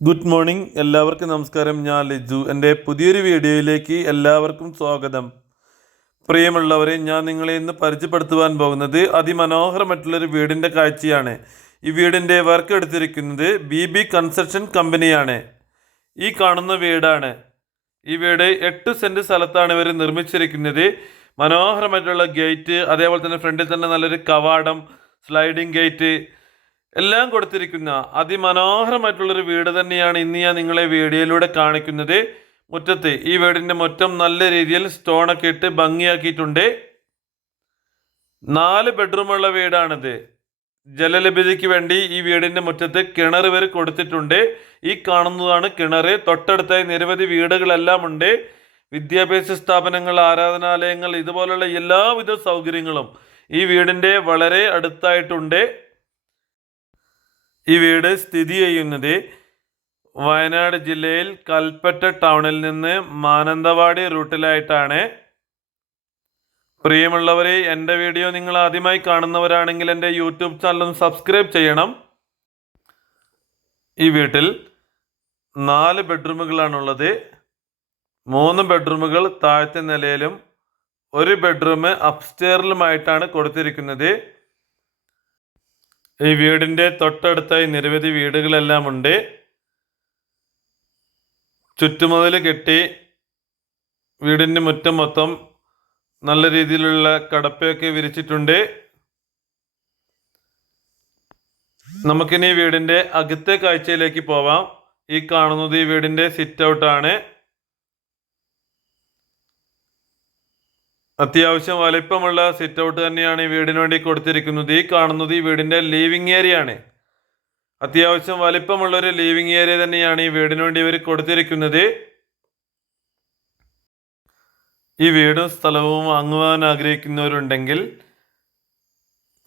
Good morning. എല്ലാവർക്കും നമസ്കാരം. ഞാൻ ലിജു. എന്റെ പുതിയൊരു വീഡിയോയിലേക്ക് എല്ലാവർക്കും സ്വാഗതം. പ്രിയമുള്ളവരെ ഞാൻ നിങ്ങളെ ഇന്ന് പരിചയപ്പെടുത്തുവാൻ പോകുന്നത് അതിമനോഹരമായിട്ടുള്ളൊരു വീടിന്റെ കാഴ്ചയാണ്. ഈ വീടിന്റെ വർക്ക് എടുത്തിരിക്കുന്നത് ബി ബി കൺസ്ട്രക്ഷൻ കമ്പനിയാണ്. ഈ കാണുന്ന വീടാണ്. ഈ വീട് എട്ട് സെന്റ് സ്ഥലത്താണ് ഇവർ നിർമ്മിച്ചിരിക്കുന്നത്. മനോഹരമായിട്ടുള്ള ഗേറ്റ് അതേപോലെ തന്നെ ഫ്രണ്ടിൽ തന്നെ നല്ലൊരു കവാടം സ്ലൈഡിംഗ് ഗേറ്റ് എല്ലാം കൊടുത്തിരിക്കുന്ന അതിമനോഹരമായിട്ടുള്ളൊരു വീട് തന്നെയാണ് ഇന്ന് ഞാൻ നിങ്ങളെ വീഡിയോയിലൂടെ കാണിക്കുന്നത്. മുറ്റത്ത് ഈ വീടിന്റെ മുറ്റം നല്ല രീതിയിൽ സ്റ്റോണൊക്കെ ഇട്ട് ഭംഗിയാക്കിയിട്ടുണ്ട്. നാല് ബെഡ്റൂമുള്ള വീടാണിത്. ജലലഭ്യതയ്ക്ക് വേണ്ടി ഈ വീടിന്റെ മുറ്റത്ത് കിണർ വരെ കൊടുത്തിട്ടുണ്ട്. ഈ കാണുന്നതാണ് കിണർ. തൊട്ടടുത്തായി നിരവധി വീടുകളെല്ലാം ഉണ്ട്. വിദ്യാഭ്യാസ സ്ഥാപനങ്ങൾ ആരാധനാലയങ്ങൾ ഇതുപോലുള്ള എല്ലാവിധ സൗകര്യങ്ങളും ഈ വീടിന്റെ വളരെ അടുത്തായിട്ടുണ്ട്. ഈ വീട് സ്ഥിതി ചെയ്യുന്നത് വയനാട് ജില്ലയിൽ കൽപ്പറ്റ ടൗണിൽ നിന്ന് മാനന്തവാടി റൂട്ടിലായിട്ടാണ്. പ്രിയമുള്ളവരെ എന്റെ വീഡിയോ നിങ്ങൾ ആദ്യമായി കാണുന്നവരാണെങ്കിൽ എന്റെ യൂട്യൂബ് ചാനലും സബ്സ്ക്രൈബ് ചെയ്യണം. ഈ വീട്ടിൽ നാല് ബെഡ്റൂമുകളാണുള്ളത്. മൂന്ന് ബെഡ്റൂമുകൾ താഴത്തെ നിലയിലും ഒരു ബെഡ്റൂം അപ്സ്റ്റെയറിലുമായിട്ടാണ് കൊടുത്തിരിക്കുന്നത്. ഈ വീടിന്റെ തൊട്ടടുത്തായി നിരവധി വീടുകളെല്ലാം ഉണ്ട്. ചുറ്റുമതിൽ കെട്ടി വീടിന്റെ മുറ്റം മൊത്തം നല്ല രീതിയിലുള്ള കടപ്പയൊക്കെ വിരിച്ചിട്ടുണ്ട്. നമുക്കിനി വീടിന്റെ അകത്തെ കാഴ്ചയിലേക്ക് പോവാം. ഈ കാണുന്നത് ഈ വീടിന്റെ സിറ്റ് ഔട്ടാണ്. അത്യാവശ്യം വലിപ്പമുള്ള സിറ്റ് ഔട്ട് തന്നെയാണ് ഈ വീടിന് വേണ്ടി കൊടുത്തിരിക്കുന്നത്. ഈ കാണുന്നത് ഈ വീടിന്റെ ലീവിങ് ഏരിയ ആണ്. അത്യാവശ്യം വലിപ്പമുള്ള ഒരു ലീവിങ് ഏരിയ തന്നെയാണ് ഈ വീടിന് വേണ്ടി ഇവർ കൊടുത്തിരിക്കുന്നത്. ഈ വീടും സ്ഥലവും വാങ്ങുവാൻ ആഗ്രഹിക്കുന്നവരുണ്ടെങ്കിൽ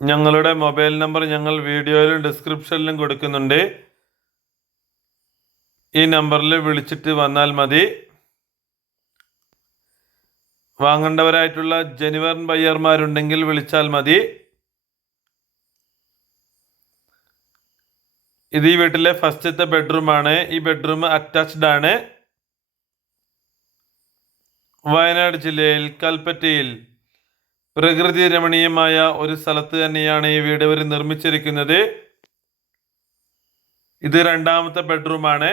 ഞങ്ങളുടെ മൊബൈൽ നമ്പർ ഞങ്ങൾ വീഡിയോയിലും ഡിസ്ക്രിപ്ഷനിലും കൊടുക്കുന്നുണ്ട്. ഈ നമ്പറിൽ വിളിച്ചിട്ട് വന്നാൽ മതി. വാങ്ങേണ്ടവരായിട്ടുള്ള ജനുവൻ ബയ്യർമാരുണ്ടെങ്കിൽ വിളിച്ചാൽ മതി. ഇത് ഈ വീട്ടിലെ ഫസ്റ്റത്തെ ബെഡ്റൂമാണ് ഈ ബെഡ്റൂം അറ്റാച്ച്ഡ് ആണ്. വയനാട് ജില്ലയിൽ കൽപ്പറ്റയിൽ പ്രകൃതി രമണീയമായ ഒരു സ്ഥലത്ത് തന്നെയാണ് ഈ വീട് ഇവർ നിർമ്മിച്ചിരിക്കുന്നത്. ഇത് രണ്ടാമത്തെ ബെഡ്റൂമാണ്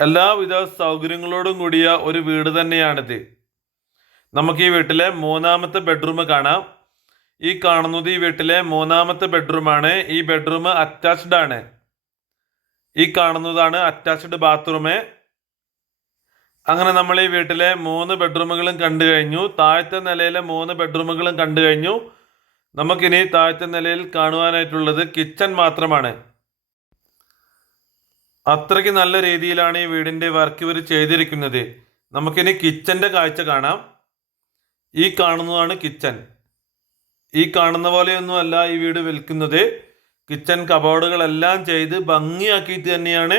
എല്ലാവിധ സൗകര്യങ്ങളോടും കൂടിയ ഒരു വീട് തന്നെയാണിത്. നമുക്ക് ഈ വീട്ടിലെ മൂന്നാമത്തെ ബെഡ്റൂം കാണാം. ഈ കാണുന്നത് ഈ വീട്ടിലെ മൂന്നാമത്തെ ബെഡ്റൂമാണ് ഈ ബെഡ്റൂം അറ്റാച്ച്ഡ് ആണ്. ഈ കാണുന്നതാണ് അറ്റാച്ച്ഡ് ബാത്റൂം അങ്ങനെ നമ്മൾ ഈ വീട്ടിലെ മൂന്ന് ബെഡ്റൂമുകളും കണ്ടു കഴിഞ്ഞു. താഴത്തെ നിലയിലെ മൂന്ന് ബെഡ്റൂമുകളും കണ്ടു കഴിഞ്ഞു. നമുക്കിനി താഴത്തെ നിലയിൽ കാണുവാനായിട്ടുള്ളത് കിച്ചൺ മാത്രമാണ്. അത്രയ്ക്ക് നല്ല രീതിയിലാണ് ഈ വീടിന്റെ വർക്ക് ഇവർ ചെയ്തിരിക്കുന്നത്. നമുക്കിനി കിച്ചന്റെ കാഴ്ച കാണാം. ഈ കാണുന്നതാണ് കിച്ചൻ ഈ കാണുന്ന പോലെയൊന്നും അല്ല ഈ വീട് വിൽക്കുന്നത്. കിച്ചൻ കബോർഡുകളെല്ലാം ചെയ്ത് ഭംഗിയാക്കിയിട്ട് തന്നെയാണ്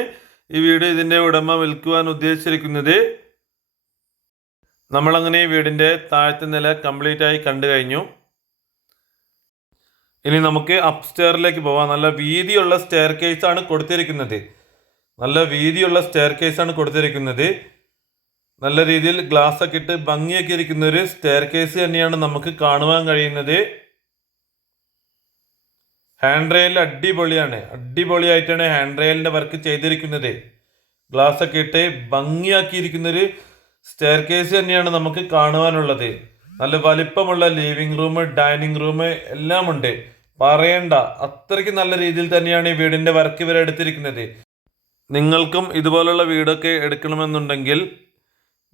ഈ വീട് ഇതിന്റെ ഉടമ വിൽക്കുവാൻ ഉദ്ദേശിച്ചിരിക്കുന്നത്. നമ്മളങ്ങനെ ഈ വീടിന്റെ താഴത്തെ നില കംപ്ലീറ്റ് ആയി കണ്ടു കഴിഞ്ഞു. ഇനി നമുക്ക് അപ്സ്റ്റെയറിലേക്ക് പോവാം. നല്ല വീതിയുള്ള സ്റ്റെയർ കേസാണ് കൊടുത്തിരിക്കുന്നത്. നല്ല വീതിയുള്ള സ്റ്റെയർ കേസ് ആണ് കൊടുത്തിരിക്കുന്നത്. നല്ല രീതിയിൽ ഗ്ലാസ് ഒക്കെ ഇട്ട് ഭംഗിയൊക്കെ ഇരിക്കുന്ന ഒരു സ്റ്റെയർ കേസ് തന്നെയാണ് നമുക്ക് കാണുവാൻ കഴിയുന്നത്. ഹാൻഡ് റെയിൽ അടിപൊളിയാണ്. അടിപൊളിയായിട്ടാണ് ഹാൻഡ് റെയിലിന്റെ വർക്ക് ചെയ്തിരിക്കുന്നത്. ഗ്ലാസ് ഒക്കെ ഇട്ട് ഭംഗിയാക്കിയിരിക്കുന്ന ഒരു സ്റ്റെയർ കേസ് തന്നെയാണ് നമുക്ക് കാണുവാനുള്ളത്. നല്ല വലിപ്പമുള്ള ലിവിംഗ് റൂം ഡൈനിങ് റൂം എല്ലാം ഉണ്ട് പറയണ്ട. അത്രയ്ക്ക് നല്ല രീതിയിൽ തന്നെയാണ് ഈ വീടിന്റെ വർക്ക് ഇവർ എടുത്തിരിക്കുന്നത് നിങ്ങൾക്കും ഇതുപോലുള്ള വീടൊക്കെ എടുക്കണമെന്നുണ്ടെങ്കിൽ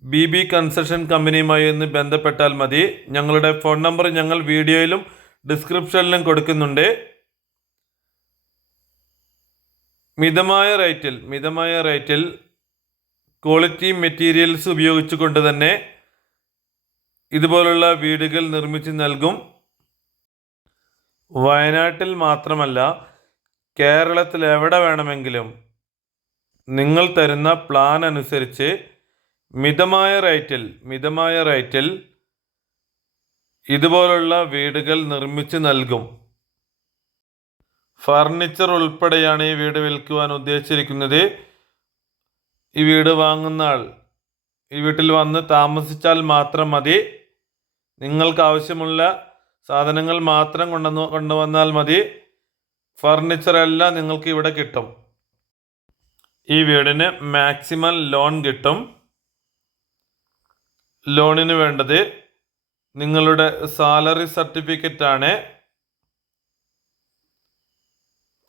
ബി ബി കൺസ്ട്രക്ഷൻ കമ്പനിയുമായി ഒന്ന് ബന്ധപ്പെട്ടാൽ മതി. ഞങ്ങളുടെ ഫോൺ നമ്പർ ഞങ്ങൾ വീഡിയോയിലും ഡിസ്ക്രിപ്ഷനിലും കൊടുക്കുന്നുണ്ട്. മിതമായ റേറ്റിൽ മിതമായ റേറ്റിൽ ക്വാളിറ്റി മെറ്റീരിയൽസ് ഉപയോഗിച്ചുകൊണ്ട് തന്നെ ഇതുപോലുള്ള വീടുകൾ നിർമ്മിച്ച് നൽകും. വയനാട്ടിൽ മാത്രമല്ല കേരളത്തിൽ എവിടെ വേണമെങ്കിലും നിങ്ങൾ തരുന്ന പ്ലാൻ അനുസരിച്ച് മിതമായ റേറ്റിൽ മിതമായ റേറ്റിൽ ഇതുപോലുള്ള വീടുകൾ നിർമ്മിച്ച് നൽകും. ഫർണിച്ചർ ഉൾപ്പെടെയാണ് ഈ വീട് വിൽക്കുവാൻ ഉദ്ദേശിച്ചിരിക്കുന്നത്. ഈ വീട് വാങ്ങുന്ന ആൾ ഈ വീട്ടിൽ വന്ന് താമസിച്ചാൽ മാത്രം മതി. നിങ്ങൾക്ക് ആവശ്യമുള്ള സാധനങ്ങൾ മാത്രം കൊണ്ടുവന്ന് കൊണ്ടുവന്നാൽ മതി. ഫർണിച്ചർ എല്ലാം നിങ്ങൾക്ക് ഇവിടെ കിട്ടും. ഈ വീടിന് മാക്സിമം ലോൺ കിട്ടും. ലോണിന് വേണ്ടത് നിങ്ങളുടെ സാലറി സർട്ടിഫിക്കറ്റ് ആണ്.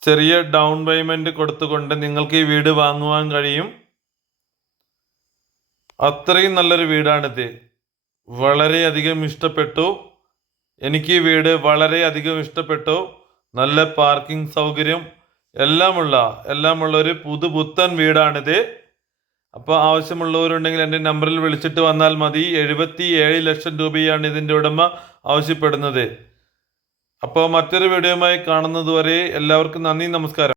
ചെറിയ ഡൗൺ പേയ്മെന്റ് കൊടുത്തുകൊണ്ട് നിങ്ങൾക്ക് ഈ വീട് വാങ്ങുവാൻ കഴിയും. അത്രയും നല്ലൊരു വീടാണിത്. വളരെയധികം ഇഷ്ടപ്പെട്ടു. എനിക്ക് ഈ വീട് വളരെയധികം ഇഷ്ടപ്പെട്ടു. നല്ല പാർക്കിംഗ് സൗകര്യം എല്ലാമുള്ള എല്ലാമുള്ള ഒരു പുതുപുത്തൻ വീടാണിത്. അപ്പോൾ ആവശ്യമുള്ളവരുണ്ടെങ്കിൽ എന്റെ നമ്പറിൽ വിളിച്ചിട്ട് വന്നാൽ മതി. എഴുപത്തി ഏഴ് ലക്ഷം രൂപയാണ് ഇതിന്റെ ഉടമ ആവശ്യപ്പെടുന്നത്. അപ്പോൾ മറ്റൊരു വീഡിയോയുമായി കാണുന്നതുവരെ എല്ലാവർക്കും നന്ദി നമസ്കാരം.